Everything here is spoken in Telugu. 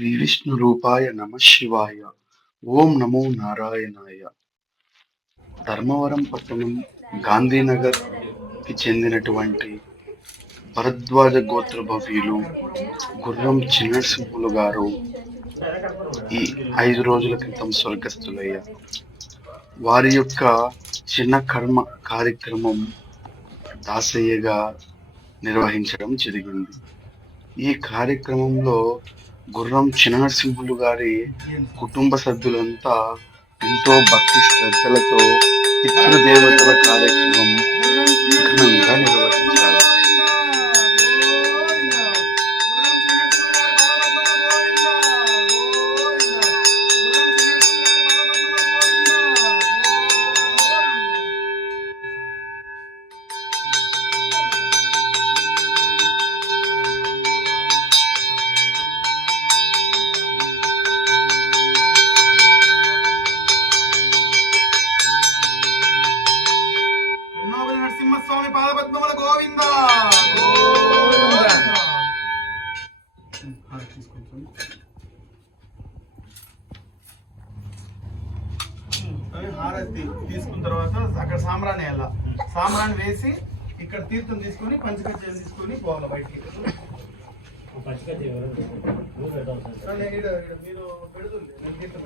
శ్రీ విష్ణు రూపాయ నమ శివాయ. ఓం నమో నారాయణాయ. ధర్మవరం పట్టణం గాంధీనగర్ కి చెందినటువంటి భరద్వాజ గోత్ర భవ్యులు గుర్రం చిన్నసింహులు గారు ఈ 5 రోజుల క్రితం స్వర్గస్థులయ్యారు. వారి యొక్క చిన్న కర్మ కార్యక్రమం దాసయ్యగా నిర్వహించడం జరిగింది. ఈ కార్యక్రమంలో గుర్రం చిన్ననరసింహులు గారి కుటుంబ సభ్యులంతా ఎంతో భక్తి శ్రద్ధలతో పితృదేవతల కార్యక్రమం ఘనంగా నిర్వహించారు. నరసింహస్వామి పాదపద్మముల గోవింద హారతి తీసుకున్న తర్వాత అక్కడ సాంబ్రాణి వెళ్ళా సాంబ్రాణి వేసి ఇక్కడ తీర్థం తీసుకొని పంచకజ్జలు తీసుకొని పోవాలి బయటికి. మీరు పెడుతుంది నేను తీర్థం